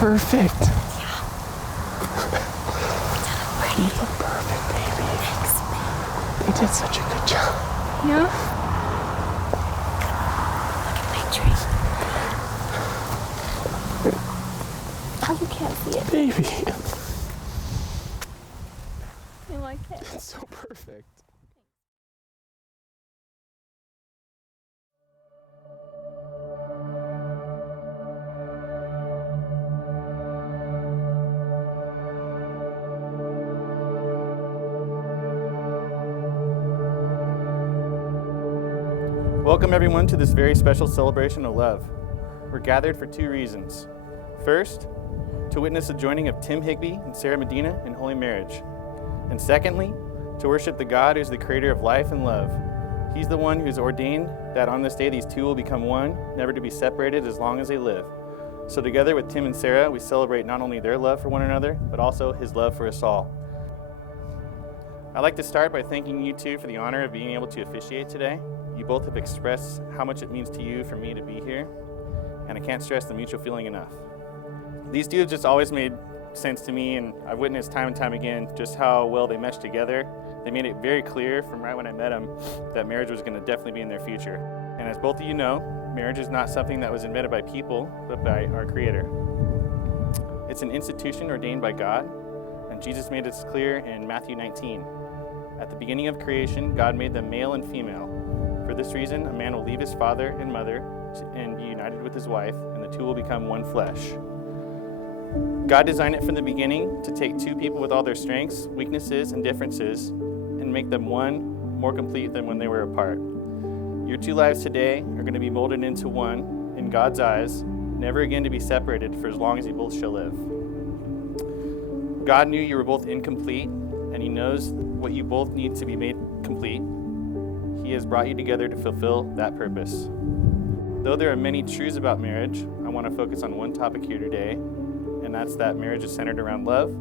perfect. Yeah. You look perfect, baby. Thanks. They did such a good job. Yeah? Look at my tree. Oh, you can't see it. Baby. You like it? It's so perfect. Welcome everyone to this very special celebration of love. We're gathered for two reasons. First, to witness the joining of Tim Higby and Sarah Medina in holy marriage. And secondly, to worship the God who is the creator of life and love. He's the one who's ordained that on this day these two will become one, never to be separated as long as they live. So together with Tim and Sarah, we celebrate not only their love for one another, but also his love for us all. I'd like to start by thanking you two for the honor of being able to officiate today. You both have expressed how much it means to you for me to be here, and I can't stress the mutual feeling enough. These two have just always made sense to me, and I've witnessed time and time again just how well they mesh together. They made it very clear from right when I met them that marriage was going to definitely be in their future. And as both of you know, marriage is not something that was invented by people, but by our Creator. It's an institution ordained by God, and Jesus made this clear in Matthew 19. At the beginning of creation, God made them male and female. For this reason, a man will leave his father and mother and be united with his wife, and the two will become one flesh. God designed it from the beginning to take two people with all their strengths, weaknesses, and differences and make them one, more complete than when they were apart. Your two lives today are going to be molded into one, in God's eyes, never again to be separated for as long as you both shall live. God knew you were both incomplete, and he knows what you both need to be made complete. He has brought you together to fulfill that purpose. Though there are many truths about marriage, I want to focus on one topic here today, and that's that marriage is centered around love.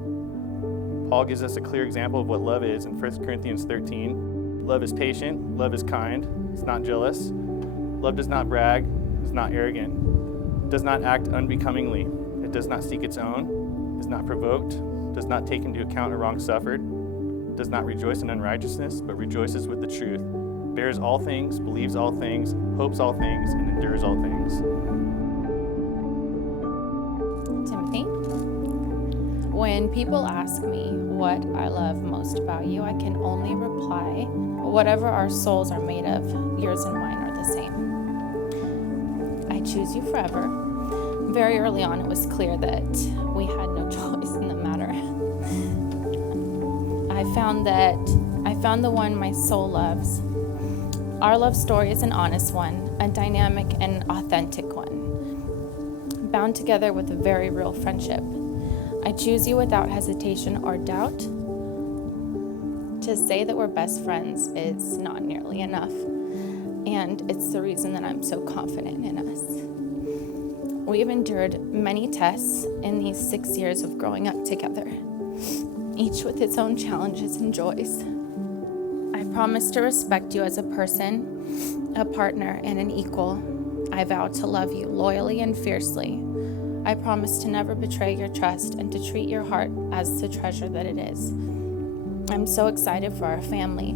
Paul gives us a clear example of what love is in 1 Corinthians 13. Love is patient, love is kind, it's not jealous. Love does not brag, is not arrogant, does not act unbecomingly, it does not seek its own, is not provoked, does not take into account a wrong suffered, does not rejoice in unrighteousness, but rejoices with the truth, bears all things, believes all things, hopes all things, and endures all things. Timothy, when people ask me what I love most about you, I can only reply, whatever our souls are made of, yours and mine are the same. I choose you forever. Very early on, it was clear that we had no choice in the matter. I found the one my soul loves. Our love story is an honest one, a dynamic and authentic one, bound together with a very real friendship. I choose you without hesitation or doubt. To say that we're best friends is not nearly enough, and it's the reason that I'm so confident in us. We've endured many tests in these 6 years of growing up together, each with its own challenges and joys. I promise to respect you as a person, a partner, and an equal. I vow to love you loyally and fiercely. I promise to never betray your trust and to treat your heart as the treasure that it is. I'm so excited for our family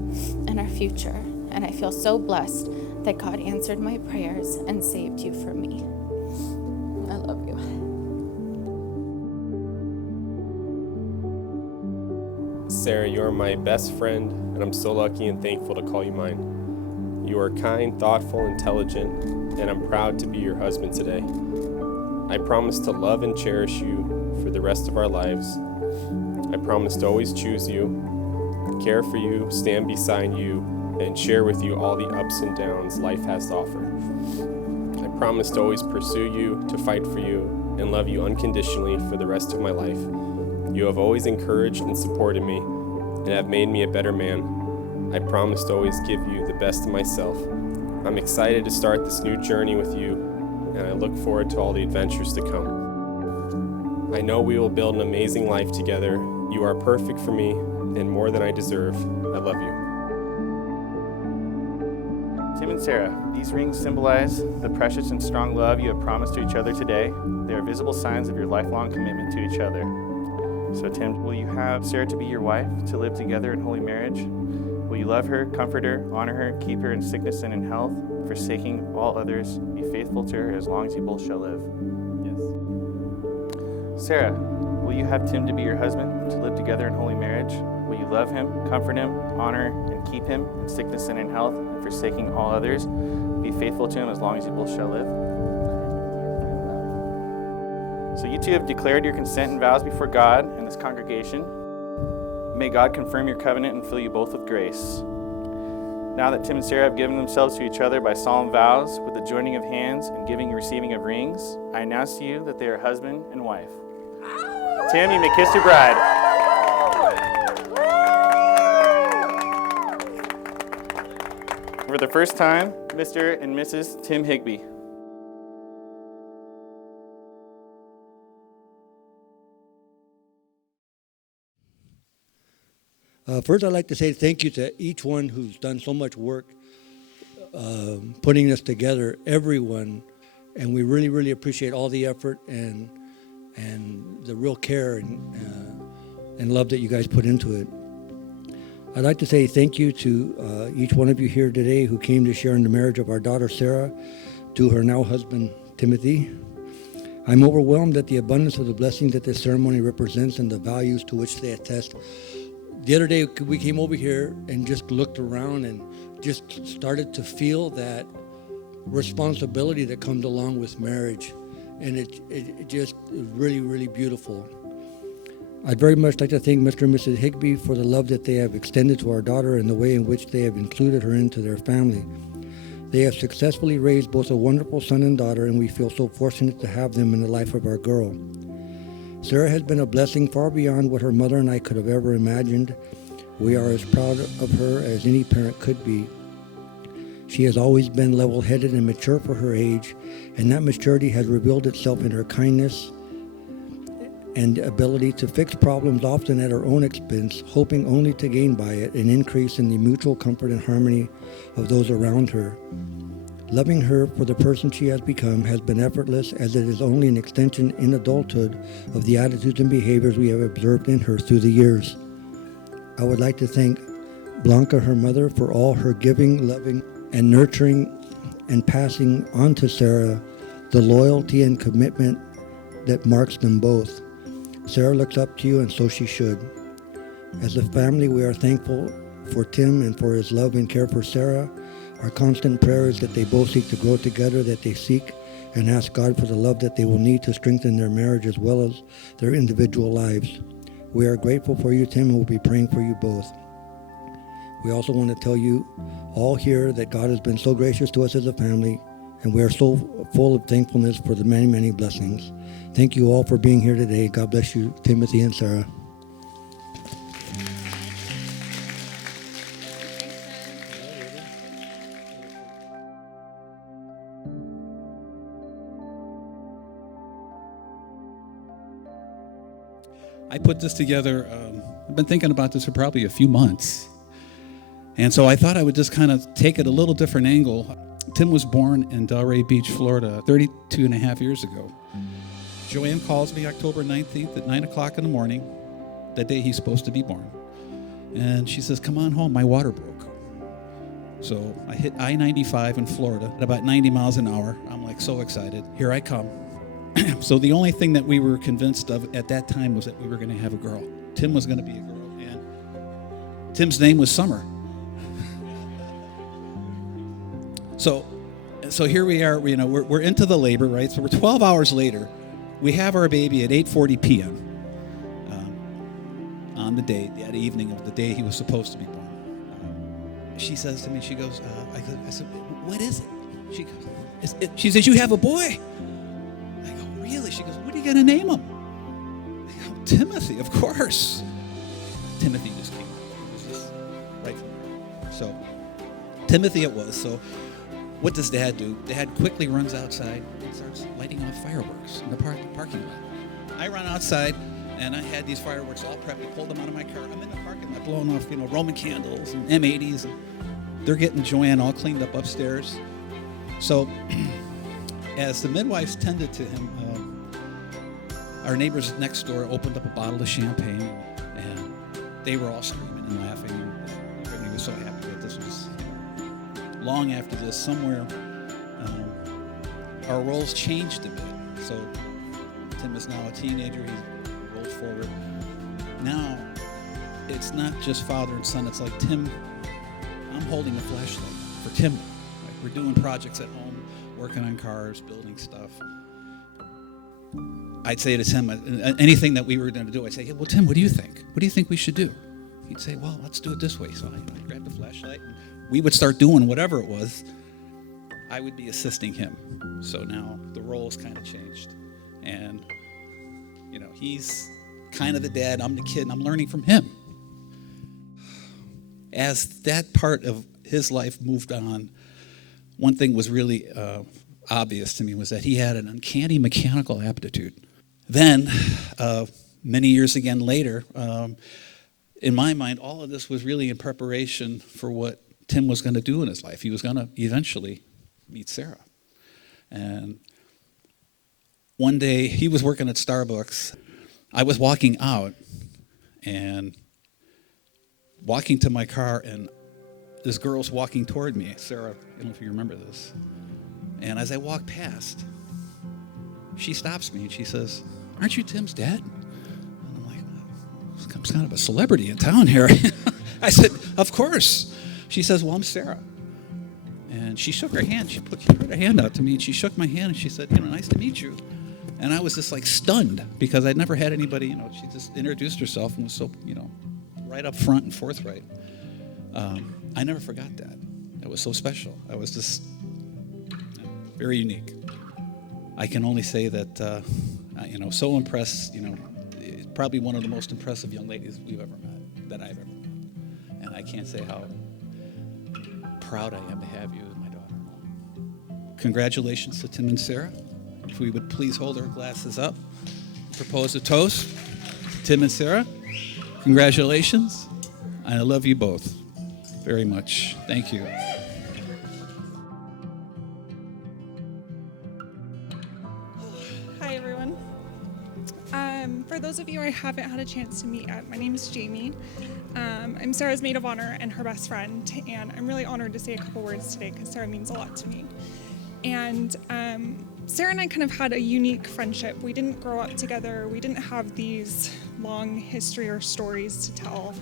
and our future, and I feel so blessed that God answered my prayers and saved you for me. I love you. Sarah, you're my best friend, and I'm so lucky and thankful to call you mine. You are kind, thoughtful, intelligent, and I'm proud to be your husband today. I promise to love and cherish you for the rest of our lives. I promise to always choose you, care for you, stand beside you, and share with you all the ups and downs life has to offer. I promise to always pursue you, to fight for you, and love you unconditionally for the rest of my life. You have always encouraged and supported me, and have made me a better man. I promise to always give you the best of myself. I'm excited to start this new journey with you, and I look forward to all the adventures to come. I know we will build an amazing life together. You are perfect for me, and more than I deserve. I love you. Tim and Sarah, these rings symbolize the precious and strong love you have promised to each other today. They are visible signs of your lifelong commitment to each other. So Tim, will you have Sarah to be your wife, to live together in holy marriage? Will you love her, comfort her, honor her, keep her in sickness and in health, forsaking all others, be faithful to her as long as you both shall live? Yes. Sarah, will you have Tim to be your husband, to live together in holy marriage? Will you love him, comfort him, honor and keep him in sickness and in health, and forsaking all others, be faithful to him as long as you both shall live? So you two have declared your consent and vows before God and this congregation. May God confirm your covenant and fill you both with grace. Now that Tim and Sarah have given themselves to each other by solemn vows, with the joining of hands and giving and receiving of rings, I announce to you that they are husband and wife. Tim, you may kiss your bride. For the first time, Mr. and Mrs. Tim Higby. First, I'd like to say thank you to each one who's done so much work putting this together, everyone, and we really, really appreciate all the effort and the real care and love that you guys put into it. I'd like to say thank you to each one of you here today who came to share in the marriage of our daughter Sarah to her now husband Timothy. I'm overwhelmed at the abundance of the blessings that this ceremony represents and the values to which they attest. The other day we came over here and just looked around and just started to feel that responsibility that comes along with marriage, and it just is really, really beautiful. I'd very much like to thank Mr. and Mrs. Higby for the love that they have extended to our daughter and the way in which they have included her into their family. They have successfully raised both a wonderful son and daughter, and we feel so fortunate to have them in the life of our girl. Sarah has been a blessing far beyond what her mother and I could have ever imagined. We are as proud of her as any parent could be. She has always been level-headed and mature for her age, and that maturity has revealed itself in her kindness and ability to fix problems often at her own expense, hoping only to gain by it an increase in the mutual comfort and harmony of those around her. Loving her for the person she has become has been effortless, as it is only an extension in adulthood of the attitudes and behaviors we have observed in her through the years. I would like to thank Blanca, her mother, for all her giving, loving, and nurturing, and passing on to Sarah the loyalty and commitment that marks them both. Sarah looks up to you, and so she should. As a family, we are thankful for Tim and for his love and care for Sarah. Our constant prayer is that they both seek to grow together, that they seek and ask God for the love that they will need to strengthen their marriage as well as their individual lives. We are grateful for you, Tim, and we'll be praying for you both. We also want to tell you all here that God has been so gracious to us as a family, and we are so full of thankfulness for the many, many blessings. Thank you all for being here today. God bless you, Timothy and Sarah. I put this together, I've been thinking about this for probably a few months. And so I thought I would just kind of take it a little different angle. Tim was born in Delray Beach, Florida, 32 and a half years ago. Joanne calls me October 19th at 9 o'clock in the morning, the day he's supposed to be born. And she says, come on home, my water broke. So I hit I-95 in Florida at about 90 miles an hour. I'm like so excited. Here I come. So the only thing that we were convinced of at that time was that we were going to have a girl. Tim was going to be a girl. And Tim's name was Summer. So here we are, we're into the labor, right? So we're 12 hours later. We have our baby at 8:40 p.m. On the day, that evening of the day he was supposed to be born. She says to me, she goes, I said, what is it? She goes, she says, you have a boy. I go, really? She goes, what are you going to name him? I go, Timothy, of course. Timothy just came out. It was just right from there. So Timothy it was. So what does Dad do? Dad quickly runs outside and starts lighting off fireworks in the parking lot. I run outside, and I had these fireworks all prepped. I pulled them out of my car. I'm in the parking lot blowing off, Roman candles and M80s. they're getting Joanne all cleaned up upstairs. So as the midwives tended to him, our neighbors next door opened up a bottle of champagne, and they were all screaming and laughing. And everybody was so happy that this was, long after this, somewhere, our roles changed a bit. So Tim is now a teenager. He's rolled forward. Now, it's not just father and son. It's like Tim, I'm holding a flashlight for Tim. Like, we're doing projects at home, working on cars, building stuff. I'd say to Tim, anything that we were going to do, I'd say, hey, well, Tim, what do you think? What do you think we should do? He'd say, well, let's do it this way. So I grabbed the flashlight, and we would start doing whatever it was. I would be assisting him. So now the roles kind of changed. And, he's kind of the dad, I'm the kid, and I'm learning from him. As that part of his life moved on, one thing was really obvious to me was that he had an uncanny mechanical aptitude. Then, many years again later, in my mind, all of this was really in preparation for what Tim was going to do in his life. He was going to eventually meet Sarah. And one day, he was working at Starbucks. I was walking out and walking to my car, and this girl's walking toward me. Sarah, I don't know if you remember this. And as I walk past, she stops me and she says, aren't you Tim's dad? And I'm like, I'm kind of a celebrity in town here. I said, of course. She says, well, I'm Sarah. And she shook her hand. She put her hand out to me, and she shook my hand, and she said, nice to meet you. And I was just like stunned, because I'd never had anybody, she just introduced herself and was so, right up front and forthright. I never forgot that. That was so special. I was just very unique. I can only say that, so impressed, probably one of the most impressive young ladies we've ever met, that I've ever met. And I can't say how proud I am to have you as my daughter-in-law. Congratulations to Tim and Sarah. If we would please hold our glasses up, propose a toast. Tim and Sarah, congratulations. I love you both very much. Thank you. Hi, everyone. For those of you I haven't had a chance to meet yet, my name is Jamie. I'm Sarah's maid of honor and her best friend, and I'm really honored to say a couple words today because Sarah means a lot to me. And Sarah and I kind of had a unique friendship. We didn't grow up together. We didn't have these long history or stories to tell.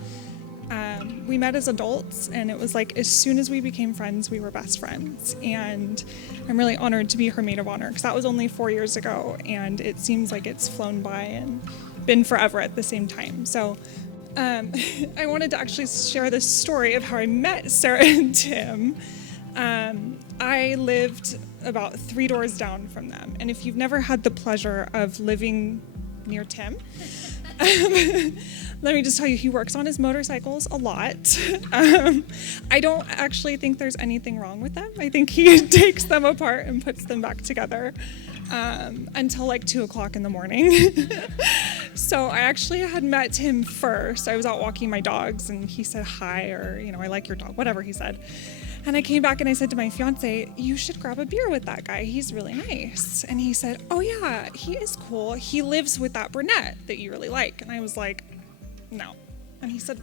We met as adults, and it was like as soon as we became friends, we were best friends. And I'm really honored to be her maid of honor because that was only 4 years ago, and it seems like it's flown by and been forever at the same time. So I wanted to actually share this story of how I met Sarah and Tim. I lived about 3 doors down from them, and if you've never had the pleasure of living near Tim, let me just tell you, he works on his motorcycles a lot. I don't actually think there's anything wrong with them. I think he takes them apart and puts them back together until like 2 o'clock in the morning. So I actually had met him first. I was out walking my dogs, and he said hi, or, I like your dog, whatever he said. And I came back and I said to my fiance, you should grab a beer with that guy. He's really nice. And he said, oh yeah, he is cool. He lives with that brunette that you really like. And I was like, no. And he said,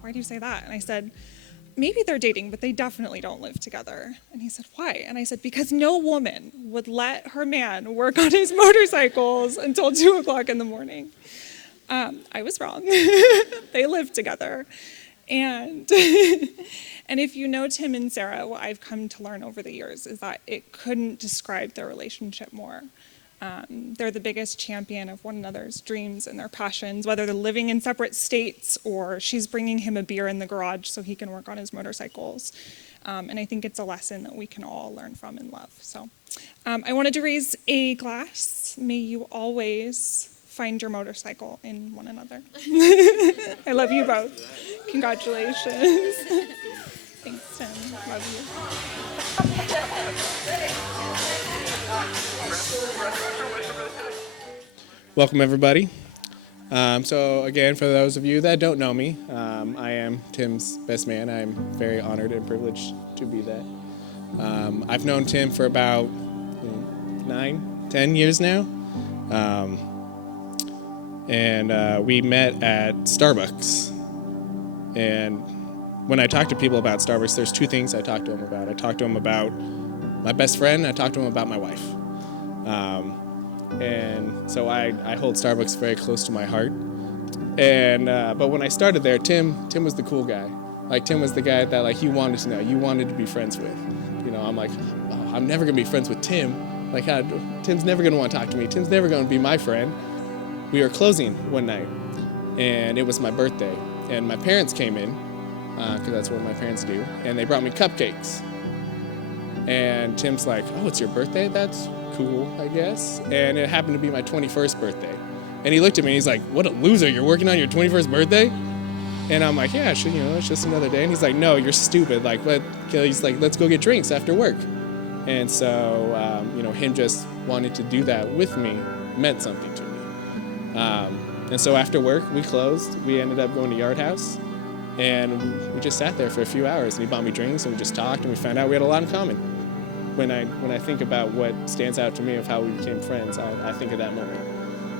why do you say that? And I said, maybe they're dating, but they definitely don't live together. And he said, why? And I said, because no woman would let her man work on his motorcycles until 2 o'clock in the morning. I was wrong. They live together. And and if you know Tim and Sarah, what I've come to learn over the years is that it couldn't describe their relationship more. They're the biggest champion of one another's dreams and their passions, whether they're living in separate states or she's bringing him a beer in the garage so he can work on his motorcycles. And I think it's a lesson that we can all learn from and love. So I wanted to raise a glass. May you always find your motorcycle in one another. I love you both. Congratulations. Thanks, Tim. Love you. Welcome, everybody. So again, for those of you that don't know me, I am Tim's best man. I'm very honored and privileged to be that. I've known Tim for about 9-10 years now. And we met at Starbucks. And when I talk to people about Starbucks, there's two things I talk to them about. I talk to them about my best friend, and I talk to them about my wife. And so I hold Starbucks very close to my heart. And but when I started there, Tim was the cool guy. Like, Tim was the guy that, like, you wanted to know, you wanted to be friends with. You know, I'm like, oh, I'm never gonna be friends with Tim. Like, Tim's never gonna want to talk to me. Tim's never gonna be my friend. We were closing one night, and it was my birthday. And my parents came in, because that's what my parents do, and they brought me cupcakes. And Tim's like, oh, it's your birthday? That's cool, I guess. And it happened to be my 21st birthday. And he looked at me and he's like, what a loser, you're working on your 21st birthday? And I'm like, yeah, sure, you know, it's just another day. And he's like, no, you're stupid. Like, he's like, let's go get drinks after work. And so, you know, him just wanting to do that with me meant something to me. And so after work, we closed. We ended up going to Yard House. And we just sat there for a few hours. And he bought me drinks, and we just talked, and we found out we had a lot in common. When I think about what stands out to me of how we became friends, I think of that moment.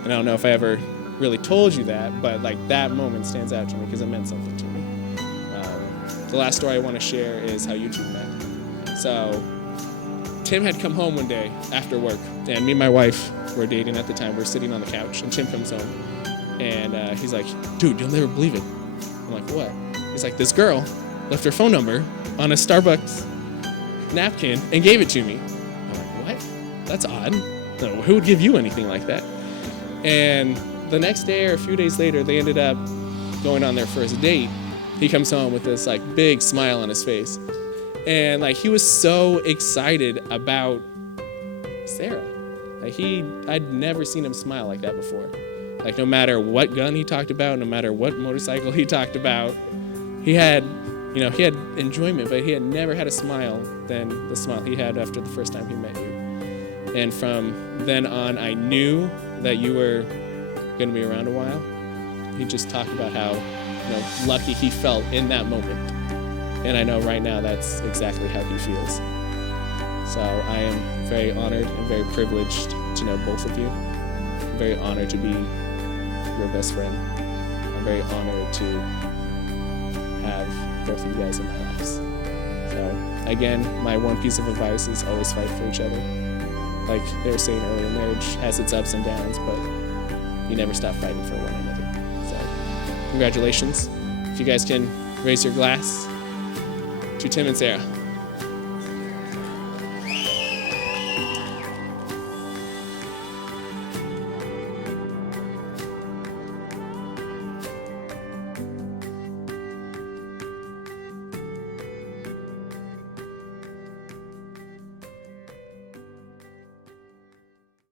And I don't know if I ever really told you that, but like, that moment stands out to me because it meant something to me. The last story I want to share is how you two met. So Tim had come home one day after work, and me and my wife were dating at the time. We're sitting on the couch, and Tim comes home, and he's like, dude, you'll never believe it. I'm like, what? He's like, this girl left her phone number on a Starbucks napkin and gave it to me. I'm like, what? That's odd. No, who would give you anything like that? And the next day or a few days later, they ended up going on their first date. He comes home with this like big smile on his face. And like, he was so excited about Sarah. Like, I'd never seen him smile like that before. Like, no matter what gun he talked about, no matter what motorcycle he talked about, he had enjoyment, but he had never had a smile than the smile he had after the first time he met you. And from then on, I knew that you were going to be around a while. He just talked about how, lucky he felt in that moment. And I know right now that's exactly how he feels. So I am very honored and very privileged to know both of you. I'm very honored to be your best friend. I'm very honored to have both of you guys in my lives. So again, my one piece of advice is always fight for each other. Like they were saying earlier, marriage has its ups and downs, but you never stop fighting for one another. So congratulations. If you guys can raise your glass to Tim and Sarah.